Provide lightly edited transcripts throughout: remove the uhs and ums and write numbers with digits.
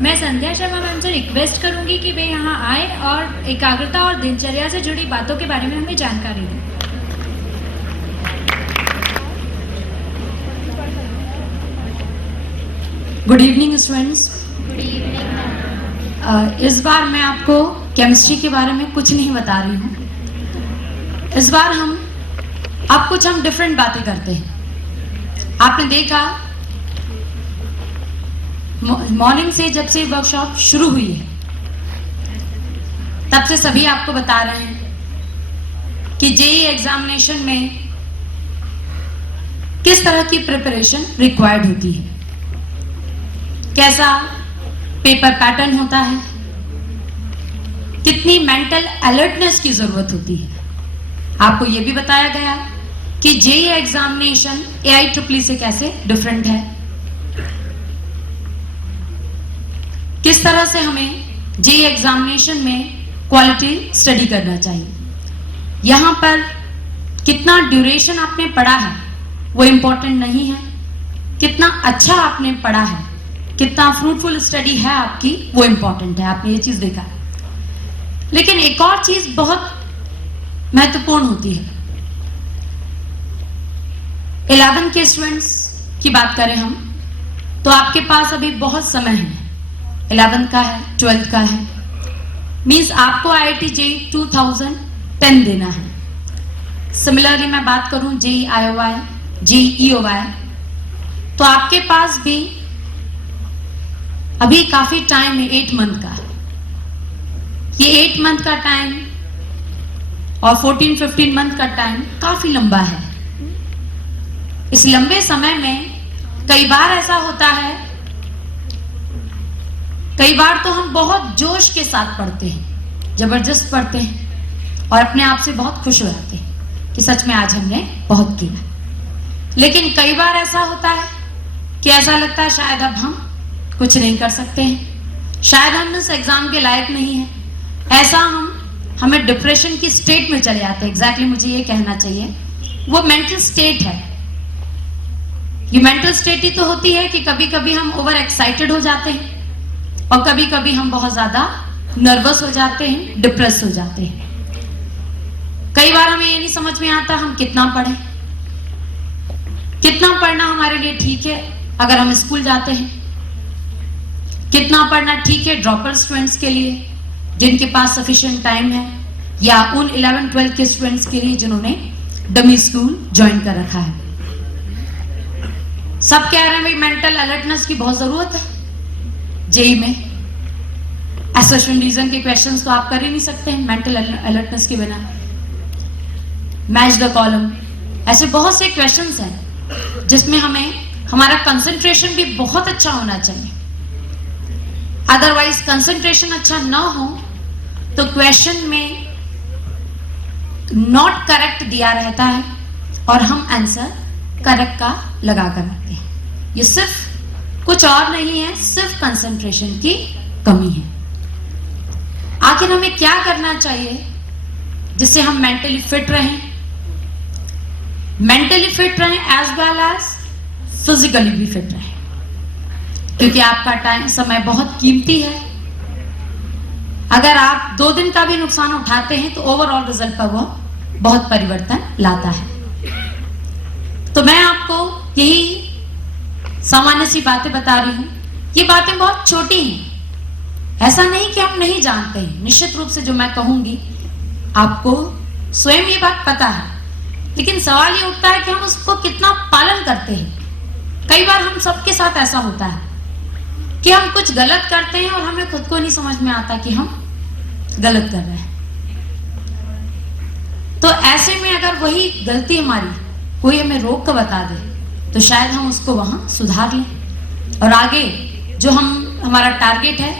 मैं संध्या शर्मा मैम से रिक्वेस्ट करूंगी कि वे यहाँ आए और एकाग्रता और दिनचर्या से जुड़ी बातों के बारे में हमें जानकारी दें। Good evening students. इस बार मैं आपको केमिस्ट्री के बारे में कुछ नहीं बता रही हूँ। इस बार हम डिफरेंट बातें करते हैं। आपने देखा मॉर्निंग से जब से वर्कशॉप शुरू हुई है तब से सभी आपको बता रहे हैं कि जेईई एग्जामिनेशन में किस तरह की प्रिपरेशन रिक्वायर्ड होती है, कैसा पेपर पैटर्न होता है, कितनी मेंटल अलर्टनेस की जरूरत होती है। आपको यह भी बताया गया कि जेईई एग्जामिनेशन AIEEE से कैसे डिफरेंट है, किस तरह से हमें जेईई एग्जामिनेशन में क्वालिटी स्टडी करना चाहिए। यहां पर कितना ड्यूरेशन आपने पढ़ा है वो इंपॉर्टेंट नहीं है, कितना अच्छा आपने पढ़ा है, कितना फ्रूटफुल स्टडी है आपकी वो इंपॉर्टेंट है। आपने ये चीज देखा है। लेकिन एक और चीज बहुत महत्वपूर्ण होती है। 11 के स्टूडेंट्स की बात करें हम तो आपके पास अभी बहुत समय है। 11 का है, 12 का है, मीन्स आपको IIT JEE 2010 देना है। सिमिलरली मैं बात करूं JEE IOI, JEE EOI, तो आपके पास भी अभी काफी टाइम है, 8 मंथ का। ये 8 मंथ का टाइम और 14-15 मंथ का टाइम काफी लंबा है। इस लंबे समय में कई बार ऐसा होता है, कई बार तो हम बहुत जोश के साथ पढ़ते हैं, जबरदस्त पढ़ते हैं और अपने आप से बहुत खुश हो जाते हैं कि सच में आज हमने बहुत किया। लेकिन कई बार ऐसा होता है कि ऐसा लगता है शायद अब हम कुछ नहीं कर सकते हैं, शायद हम इस एग्जाम के लायक नहीं है। ऐसा हमें डिप्रेशन की स्टेट में चले जाते हैं। एग्जैक्टली मुझे ये कहना चाहिए, वो मेंटल स्टेट है। ये मेंटल स्टेट ही तो होती है कि कभी कभी हम ओवर एक्साइटेड हो जाते हैं और कभी कभी हम बहुत ज्यादा नर्वस हो जाते हैं, डिप्रेस हो जाते हैं। कई बार हमें ये नहीं समझ में आता हम कितना पढ़ें, कितना पढ़ना हमारे लिए ठीक है अगर हम स्कूल जाते हैं, कितना पढ़ना ठीक है ड्रॉपर स्टूडेंट्स के लिए जिनके पास सफिशिएंट टाइम है, या उन 11-12 के स्टूडेंट्स के लिए जिन्होंने डमी स्कूल ज्वाइन कर रखा है। सब कह रहे हैं भाई मेंटल अलर्टनेस की बहुत जरूरत है जेईई में। एसर्शन रीजन के क्वेश्चंस तो आप कर ही नहीं सकते हैं मेंटल अलर्टनेस के बिना। मैच द कॉलम, ऐसे बहुत से क्वेश्चंस हैं जिसमें हमारा कंसंट्रेशन भी बहुत अच्छा होना चाहिए। अदरवाइज कंसंट्रेशन अच्छा ना हो तो क्वेश्चन में नॉट करेक्ट दिया रहता है और हम आंसर करेक्ट का लगा कर रखते हैं। ये सिर्फ कुछ और नहीं है, सिर्फ कंसंट्रेशन की कमी है। आखिर हमें क्या करना चाहिए जिससे हम मेंटली फिट रहें, एज वेल एज फिजिकली भी फिट रहें, क्योंकि आपका टाइम समय बहुत कीमती है। अगर आप 2 दिन का भी नुकसान उठाते हैं तो ओवरऑल रिजल्ट पर वो बहुत परिवर्तन लाता है। तो मैं आपको यही सामान्य सी बातें बता रही हूं। ये बातें बहुत छोटी हैं, ऐसा नहीं कि हम नहीं जानते हैं। निश्चित रूप से जो मैं कहूंगी आपको स्वयं ये बात पता है, लेकिन सवाल ये उठता है कि हम उसको कितना पालन करते हैं। कई बार हम सबके साथ ऐसा होता है कि हम कुछ गलत करते हैं और हमें खुद को नहीं समझ में आता कि हम गलत कर रहे हैं। तो ऐसे में अगर वही गलती हमारी कोई हमें रोक कर बता दे तो शायद हम उसको वहां सुधार लें और आगे जो हमारा टारगेट है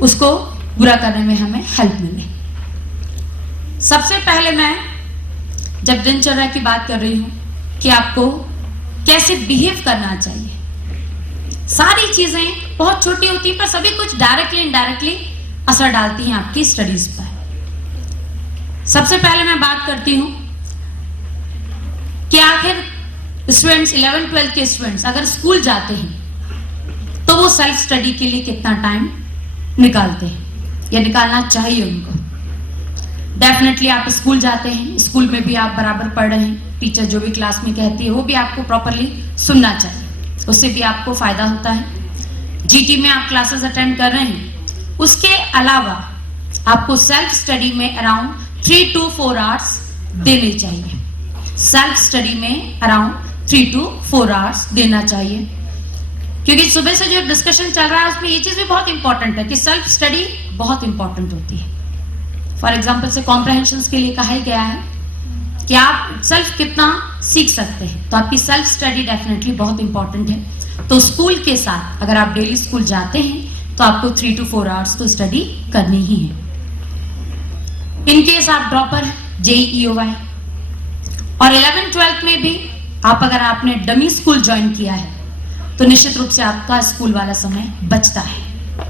उसको पूरा करने में हमें हेल्प मिले। सबसे पहले मैं जब दिनचर्या की बात कर रही हूं कि आपको कैसे बिहेव करना चाहिए, सारी चीजें बहुत छोटी होती हैं पर सभी कुछ डायरेक्टली इनडायरेक्टली असर डालती हैं आपकी स्टडीज पर। सबसे पहले मैं बात करती हूं कि आखिर स्टूडेंट्स 11-12 के स्टूडेंट्स अगर स्कूल जाते हैं तो तो वो सेल्फ स्टडी के लिए कितना टाइम निकालते हैं या निकालना चाहिए उनको। डेफिनेटली आप स्कूल जाते हैं, स्कूल में भी आप बराबर पढ़ रहे हैं, टीचर जो भी क्लास में कहती है वो भी आपको प्रॉपरली सुनना चाहिए, उससे भी आपको फायदा होता है। जीटी में आप क्लासेस अटेंड कर रहे हैं, उसके अलावा आपको सेल्फ स्टडी में अराउंड 3 to 4 आवर्स देने चाहिए। सेल्फ स्टडी में अराउंड 3 to 4 आवर्स देना चाहिए, क्योंकि सुबह से जो डिस्कशन चल रहा है उसमें ये चीज भी बहुत इंपॉर्टेंट है कि सेल्फ स्टडी बहुत इंपॉर्टेंट होती है। फॉर एग्जाम्पल से कॉम्प्रहेंशन के लिए कहा गया है कि आप सेल्फ कितना सीख सकते हैं, तो आपकी सेल्फ स्टडी डेफिनेटली बहुत इंपॉर्टेंट है। तो स्कूल के साथ अगर आप डेली स्कूल जाते हैं तो आपको 3 to 4 आवर्स तो स्टडी करनी ही है। इन केस आप ड्रॉपर हैं, JEE और 11th-12th में भी आप अगर आपने डमी स्कूल ज्वाइन किया है तो निश्चित रूप से आपका स्कूल वाला समय बचता है।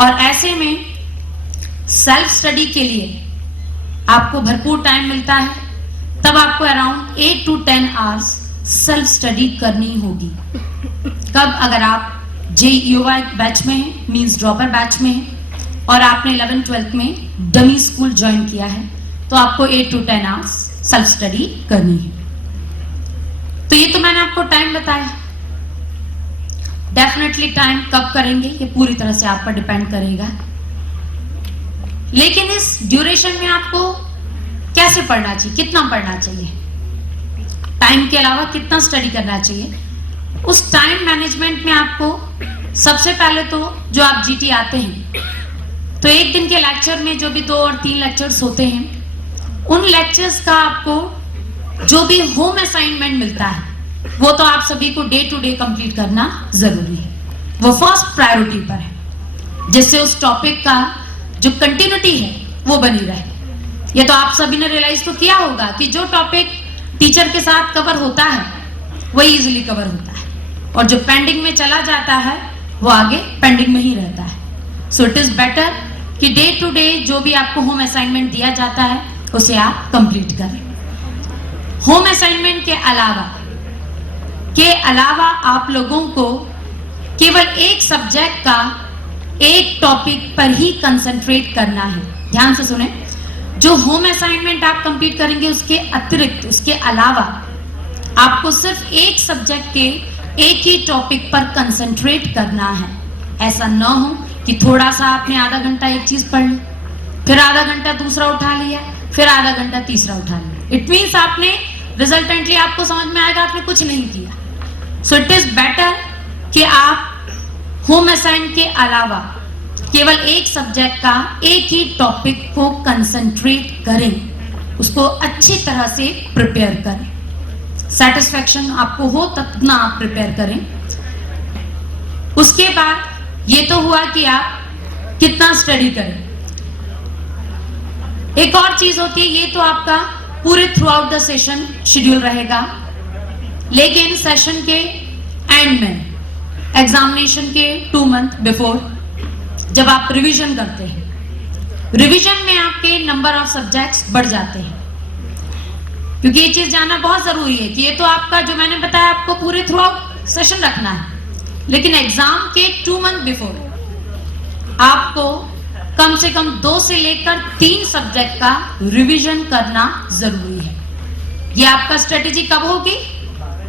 और ऐसे में सेल्फ स्टडी के लिए आपको भरपूर टाइम मिलता है, तब आपको around 8 to 10 hours self study करनी होगी। कब? अगर आप JEE बैच में हैं, मींस ड्रॉपर बैच में हैं और आपने 11th-12th में डमी स्कूल ज्वाइन किया है तो आपको 8 to 10 आवर्स सेल्फ स्टडी करनी है। तो ये तो मैंने आपको टाइम बताया। डेफिनेटली टाइम कब करेंगे ये पूरी तरह से आप पर डिपेंड करेगा, लेकिन इस ड्यूरेशन में आपको कैसे पढ़ना चाहिए, कितना पढ़ना चाहिए, टाइम के अलावा कितना स्टडी करना चाहिए, उस टाइम मैनेजमेंट में आपको सबसे पहले तो जो आप जीटी आते हैं तो एक दिन के लेक्चर में जो भी 2 और 3 लेक्चर्स होते हैं, उन लेक्चर्स का आपको जो भी होम असाइनमेंट मिलता है वो तो आप सभी को डे टू डे कंप्लीट करना जरूरी है। वो फर्स्ट प्रायोरिटी पर है, जिससे उस टॉपिक का जो कंटिन्यूटी है वो बनी रहे। ये तो आप सभी ने रियलाइज तो किया होगा कि जो टॉपिक टीचर के साथ कवर होता है वही इजीली कवर होता है, और जो पेंडिंग में चला जाता है वो आगे पेंडिंग में ही रहता है। सो इट इज बेटर कि डे टू डे जो भी आपको होम असाइनमेंट दिया जाता है उसे आप कंप्लीट करें। होम असाइनमेंट के अलावा आप लोगों को केवल एक सब्जेक्ट का एक टॉपिक पर ही कंसंट्रेट करना है। ध्यान से सुने, जो होम असाइनमेंट आप कंप्लीट करेंगे उसके अतिरिक्त, उसके अलावा आपको सिर्फ एक सब्जेक्ट के एक ही टॉपिक पर कंसंट्रेट करना है। ऐसा ना हो कि थोड़ा सा आपने आधा घंटा एक चीज पढ़ ली, फिर आधा घंटा दूसरा उठा लिया, फिर आधा घंटा तीसरा उठा लिया। इट मीन्स आपने रिजल्टेंटली आपको समझ में आएगा आपने कुछ नहीं किया। सो इट इज बेटर कि आप होम असाइन के अलावा केवल एक सब्जेक्ट का एक ही टॉपिक को कंसंट्रेट करें, उसको अच्छी तरह से प्रिपेयर करें, सेटिस्फैक्शन आपको हो तब आप प्रिपेयर करें। उसके बाद ये तो हुआ कि आप कितना स्टडी करें। एक और चीज होती है, ये तो आपका पूरे through out the session schedule रहेगा, लेकिन सेशन के एंड में, एग्जामिनेशन के 2 मंथ बिफोर जब आप रिवीजन करते हैं, रिवीजन में आपके नंबर ऑफ सब्जेक्ट्स बढ़ जाते हैं, क्योंकि ये चीज जानना बहुत जरूरी है कि ये तो आपका जो मैंने बताया आपको पूरे थ्रू आउट सेशन रखना है, लेकिन एग्जाम के 2 मंथ बिफोर आपको कम से कम 2 से लेकर 3 सब्जेक्ट का रिवीजन करना जरूरी है। ये आपका स्ट्रेटेजी कब होगी?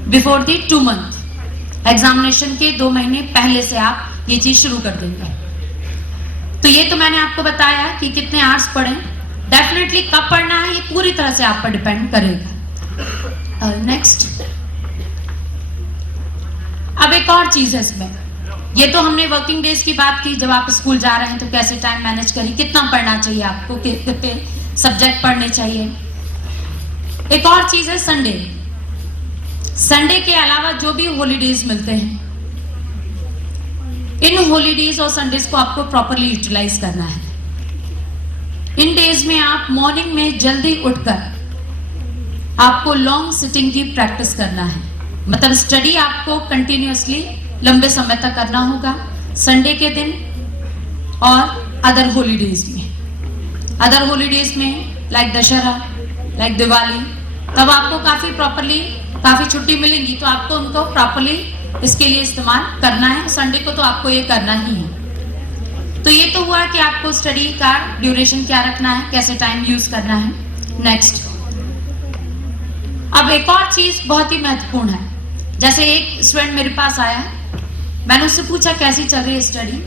बिफोर दी 2 मंथ, एग्जामिनेशन के 2 महीने पहले से आप ये चीज शुरू कर देंगे। तो ये तो मैंने आपको बताया कि कितने आवर्स पढ़ें, डेफिनेटली कब पढ़ना है ये पूरी तरह से आप पर डिपेंड करेगा। नेक्स्ट, अब एक और चीज है इसमें, ये तो हमने वर्किंग डेज की बात की, जब आप स्कूल जा रहे हैं तो कैसे टाइम मैनेज करें, कितना पढ़ना चाहिए आपको, कितने सब्जेक्ट पढ़ने चाहिए। एक और चीज है संडे। संडे के अलावा जो भी हॉलीडेज मिलते हैं, इन हॉलीडेज और संडेज को आपको प्रॉपरली यूटिलाइज करना है। इन डेज में आप मॉर्निंग में जल्दी उठकर आपको लॉन्ग सिटिंग की प्रैक्टिस करना है, मतलब स्टडी आपको कंटिन्यूअसली लंबे समय तक करना होगा, संडे के दिन और अदर हॉलीडेज में। अदर हॉलीडेज में लाइक दशहरा, लाइक दिवाली, तब आपको काफी प्रॉपरली काफी छुट्टी मिलेंगी, तो आपको उनको प्रॉपरली इसके लिए इस्तेमाल करना है। संडे को तो आपको ये करना ही है। तो ये तो हुआ कि आपको स्टडी का ड्यूरेशन क्या रखना है, कैसे टाइम यूज करना है। नेक्स्ट, अब एक और चीज बहुत ही महत्वपूर्ण है। जैसे एक स्टूडेंट मेरे पास आया, मैंने उससे पूछा कैसी चल रही है स्टडी,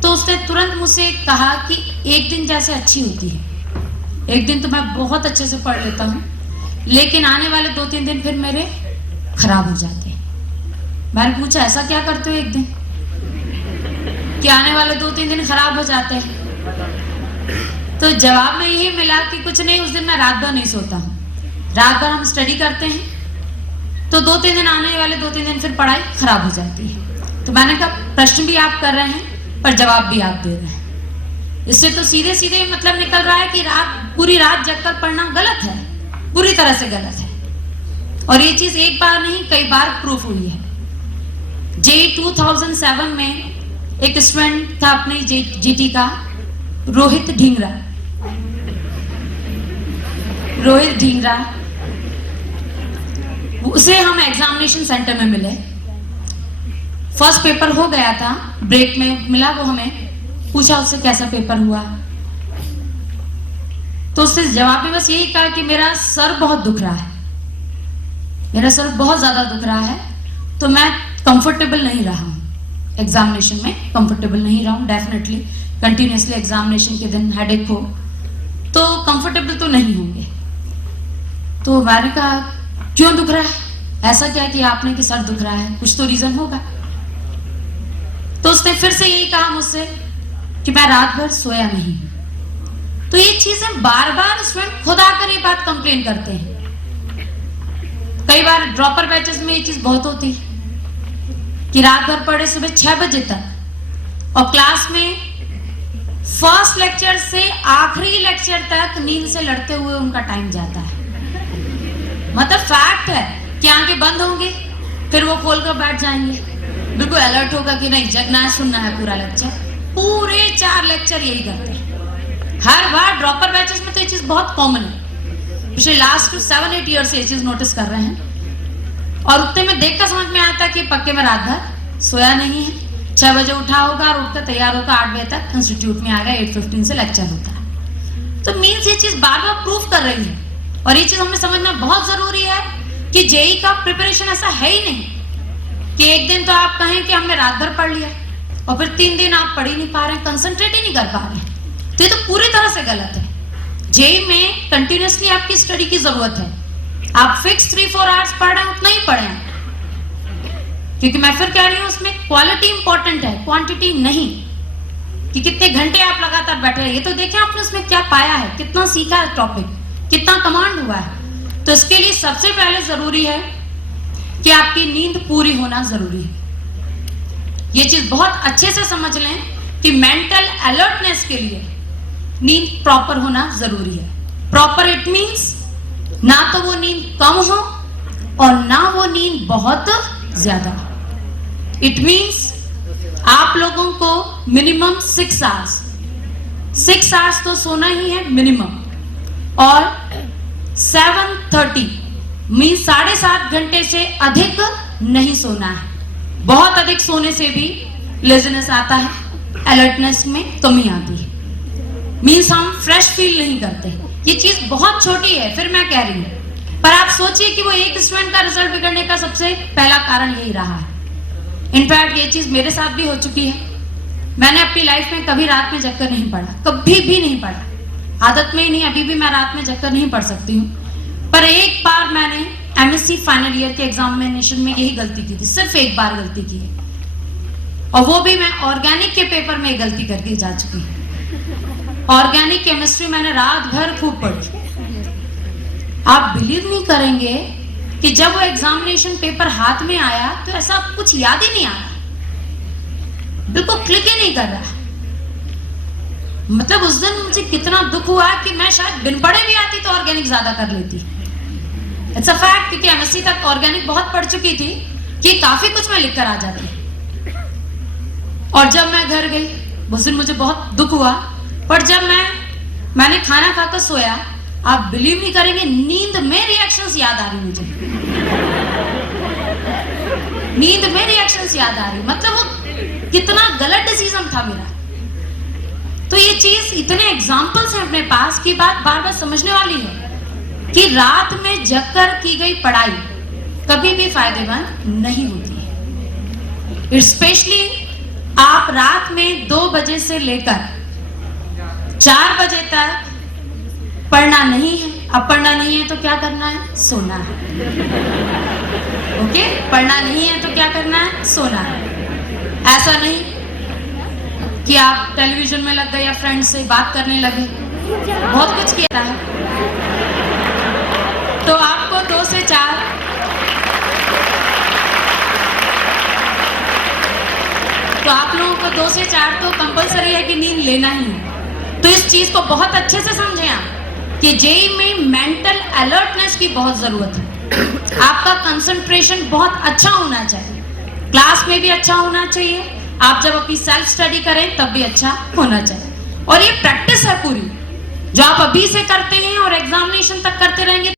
तो उसने तुरंत मुझसे कहा कि एक दिन जैसे अच्छी होती है, एक दिन तो मैं बहुत अच्छे से पढ़ लेता हूँ, लेकिन आने वाले 2-3 दिन फिर मेरे खराब हो जाते हैं। मैंने पूछा ऐसा क्या करते हो एक दिन कि आने वाले 2-3 दिन खराब हो जाते हैं? तो जवाब में यही मिला कि कुछ नहीं, उस दिन मैं रात भर नहीं सोता हूँ। रात भर हम स्टडी करते हैं, तो 2-3 दिन आने वाले 2-3 दिन फिर पढ़ाई खराब हो जाती है। तो मैंने कहा प्रश्न भी आप कर रहे हैं पर जवाब भी आप दे रहे हैं। इससे तो सीधे सीधे मतलब निकल रहा है कि पूरी रात जगकर पढ़ना गलत है, पूरी तरह से गलत है। और ये चीज एक बार नहीं कई बार प्रूफ हुई है। जेईई 2007 में एक स्टूडेंट था अपने जीटी का, रोहित ढींगरा। उसे हम एग्जामिनेशन सेंटर में मिले, फर्स्ट पेपर हो गया था, ब्रेक में मिला वो हमें, पूछा उससे कैसा पेपर हुआ, तो उससे जवाब में बस यही कहा कि मेरा सर बहुत दुख रहा है, मेरा सर बहुत ज्यादा दुख रहा है, तो मैं कंफर्टेबल नहीं रहा हूं एग्जामिनेशन में, कंफर्टेबल नहीं रहा हूं। डेफिनेटली कंटिन्यूसली एग्जामिनेशन के दिन हेडेक हो तो कंफर्टेबल तो नहीं होंगे। तो मैंने कहा क्यों दुख रहा है, ऐसा क्या कि आपने कि सर दुख रहा है, कुछ तो रीजन होगा। तो उसने फिर से यही कहा मुझसे कि मैं रात भर सोया नहीं हूं। तो ये चीजें बार बार स्टूडेंट खुद आकर ये बात कंप्लेन करते हैं। कई बार ड्रॉपर बैचेस में ये चीज बहुत होती है कि रात भर पढ़े सुबह 6 बजे तक, और क्लास में फर्स्ट लेक्चर से आखिरी लेक्चर तक नींद से लड़ते हुए उनका टाइम जाता है। मतलब फैक्ट है कि आंखें बंद होंगी, फिर वो खोलकर बैठ जाएंगे, बिल्कुल अलर्ट होगा कि नहीं जगना है, सुनना है पूरा लेक्चर। पूरे 4 लेक्चर यही करते हैं हर बार। ड्रॉपर बैचेस में तो ये चीज बहुत कॉमन है, पिछले लास्ट 7-8 ईयर से ये चीज नोटिस कर रहे हैं। और उतने में देखकर समझ में आता कि पक्के में रात भर सोया नहीं है। 6 बजे उठा होगा और उठकर तैयार होकर 8 बजे तक इंस्टीट्यूट में आ गया, 8:15 से लेक्चर होता है। तो मीन्स ये चीज बार बार प्रूफ कर रही है, और ये चीज हमें समझना बहुत जरूरी है कि जेईई का प्रिपरेशन ऐसा है ही नहीं कि एक दिन तो आप कहें कि हमने रात भर पढ़ लिया और फिर 3 दिन आप पढ़ ही नहीं पा रहे हैं, कंसंट्रेट ही नहीं कर पा रहे हैं। तो ये तो पूरी तरह से गलत है। जेईई में कंटिन्यूसली आपकी स्टडी की जरूरत है। आप फिक्स 3-4 आवर्स पढ़ रहे हैं, उतना ही पढ़ें, क्योंकि मैं फिर कह रही हूं उसमें क्वालिटी इंपॉर्टेंट है, क्वांटिटी नहीं कि कितने घंटे आप लगातार बैठे हैं। ये तो देखें आपने उसमें क्या पाया है, कितना सीखा है टॉपिक, कितना कमांड हुआ है। तो इसके लिए सबसे पहले जरूरी है कि आपकी नींद पूरी होना जरूरी है। ये चीज बहुत अच्छे से समझ लें कि मेंटल अलर्टनेस के लिए नींद प्रॉपर होना जरूरी है। प्रॉपर इट मींस ना तो वो नींद कम हो और ना वो नींद बहुत ज्यादा। इट मींस आप लोगों को मिनिमम 6 आवर्स तो सोना ही है मिनिमम, और 7:30 मींस 7.5 घंटे से अधिक नहीं सोना है। बहुत अधिक सोने से भी लेजीनेस आता है, अलर्टनेस में कमी आती है, मींस हम फ्रेश फील नहीं करते। ये चीज बहुत छोटी है, फिर मैं कह रही हूं, पर आप सोचिए कि वो एक स्टूडेंट का रिजल्ट बिगड़ने का सबसे पहला कारण यही रहा है। इनफैक्ट ये चीज मेरे साथ भी हो चुकी है। मैंने अपनी लाइफ में कभी रात में जगकर नहीं पढ़ा, कभी भी नहीं पढ़ा, आदत में ही नहीं, अभी भी मैं रात में जगकर नहीं पढ़ सकती हूँ। पर एक बार मैंने एमएससी फाइनल ईयर के एग्जामिनेशन में यही गलती की थी, सिर्फ एक बार गलती की है, और वो भी मैं ऑर्गेनिक के पेपर में गलती करके जा चुकी हूँ। ऑर्गेनिक केमिस्ट्री मैंने रात भर खूब पढ़ी। आप बिलीव नहीं करेंगे कि जब वो एग्जामिनेशन पेपर हाथ में आया तो ऐसा कुछ याद ही नहीं आ रहा, बिल्कुल क्लिक ही नहीं कर रहा। मतलब उस दिन मुझे कितना दुख हुआ कि मैं शायद बिन पढ़े भी आती तो ऑर्गेनिक ज्यादा कर लेती। इट्स अ फैक्ट, क्योंकि एमएससी तक ऑर्गेनिक बहुत पढ़ चुकी थी कि काफी कुछ मैं लिख कर आ जाती। और जब मैं घर गई उस दिन मुझे बहुत दुख हुआ, पर जब मैंने खाना खाकर सोया, आप बिलीव नहीं करेंगे नींद में रिएक्शंस याद आ रही मुझे। नींद में रिएक्शंस याद आ रही, मतलब वो कितना गलत डिसीजन था मेरा। तो ये चीज, इतने एग्जाम्पल्स हैं अपने पास की बात बार बार समझने वाली है कि रात में जगकर की गई पढ़ाई कभी भी फायदेमंद नहीं होती है। स्पेशली आप रात में 2 बजे से लेकर 4 बजे तक पढ़ना नहीं है। अब पढ़ना नहीं है तो क्या करना है? सोना है। ओके, पढ़ना नहीं है तो क्या करना है? सोना है। ऐसा नहीं कि आप टेलीविजन में लग गए या फ्रेंड से बात करने लगे, बहुत कुछ किया है। तो आपको 2 से 4 तो आप लोगों को 2 से 4 तो कंपलसरी है कि नींद लेना ही है। तो इस चीज को बहुत अच्छे से समझें आप कि जेई में मेंटल अलर्टनेस की बहुत जरूरत है। आपका कंसंट्रेशन बहुत अच्छा होना चाहिए, क्लास में भी अच्छा होना चाहिए, आप जब अपनी सेल्फ स्टडी करें तब भी अच्छा होना चाहिए। और ये प्रैक्टिस है पूरी, जो आप अभी से करते हैं और एग्जामिनेशन तक करते रहेंगे